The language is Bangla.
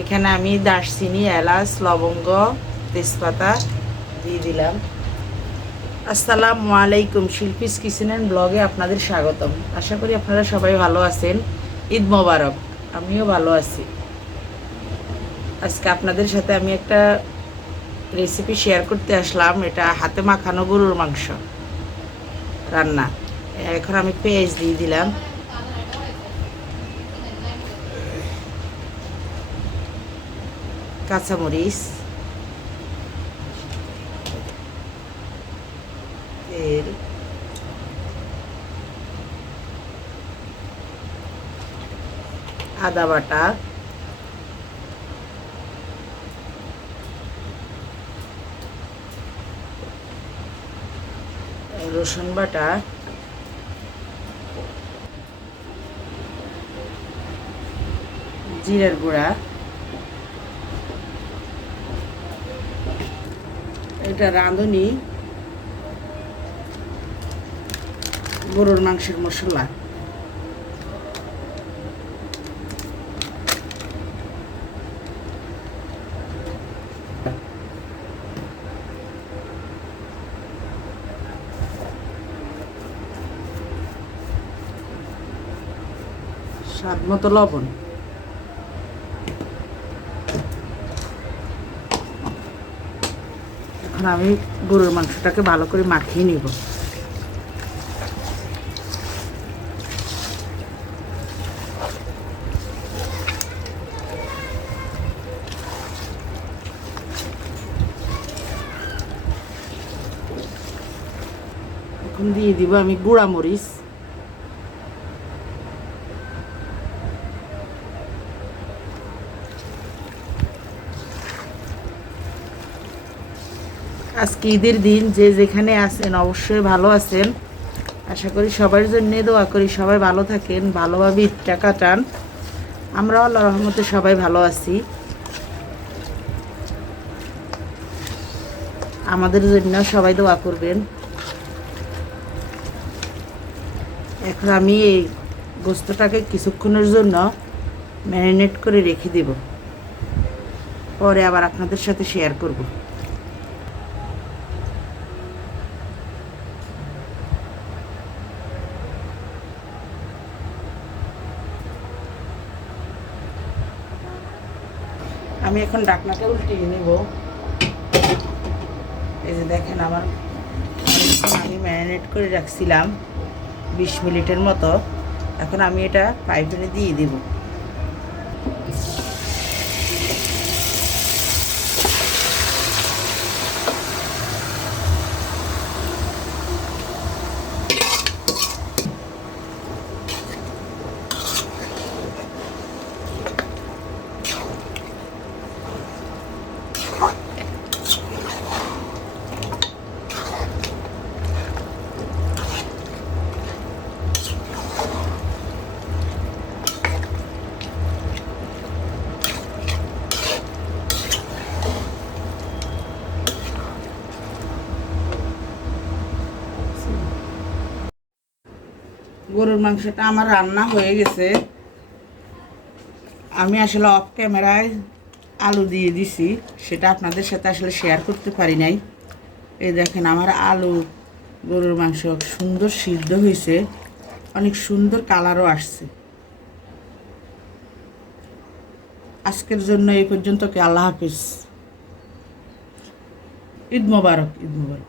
এখানে আমি দারচিনি, এলাচ, লবঙ্গ, তেজপাতা দিয়ে দিলাম। আসসালামু আলাইকুম, শিল্পীস কিচেন অ্যান্ড ব্লগে আপনাদের স্বাগতম। আশা করি আপনারা সবাই ভালো আছেন। ঈদ মোবারক, আমিও ভালো আছি। আজকে আপনাদের সাথে আমি একটা রেসিপি শেয়ার করতে আসলাম, এটা হাতে মাখানো গরুর মাংস রান্না। এখন আমি পেঁয়াজ দিয়ে দিলাম। কাঁচামরিচ। তেল আদা বাটা। রসুন বাটা। জিরের গুঁড়া। এটা রাঁধুনি। গরুর মাংসের মশলা। স্বাদ মতো লবণ। এখন আমি গরুর মাংসটাকে ভালো করে মাখিয়ে নিব। এখন দিয়ে দিব আমি গুঁড়া মরিচ। আজকে ঈদের দিন, যে যেখানে আছেন অবশ্যই ভালো আছেন। আশা করি সবার জন্য দোয়া করি সবাই ভালো থাকেন, ভালোভাবে ঈদটা কাটান। আমরা আল্লাহ রহমতে সবাই ভালো আছি। আমাদের জন্য সবাই দোয়া করবেন। এখন আমি এই গোস্তটাকে কিছুক্ষণের জন্য ম্যারিনেট করে রেখে দেব। পরে আবার আপনাদের সাথে শেয়ার করব। আমি এখন ডাকনাকে উল্টিয়ে নেব। এই যে দেখেন আমার আমি ম্যারিনেট করে রাখছিলাম বিশ মিনিটের মতো। এখন আমি এটা পাইপে দিয়ে দেব। গরুর মাংসটা আমার রান্না হয়ে গেছে। আমি আসলে অফ ক্যামেরায় আলু দিয়ে দিছি, সেটা আপনাদের সাথে আসলে শেয়ার করতে পারি নাই। এই দেখেন আমার আলু, গরুর মাংস সুন্দর সিদ্ধ হয়েছে, অনেক সুন্দর কালারও আসছে। আজকের জন্য এই পর্যন্ত কি আল্লাহ হাফিজ। ঈদ মোবারক ঈদ মোবারক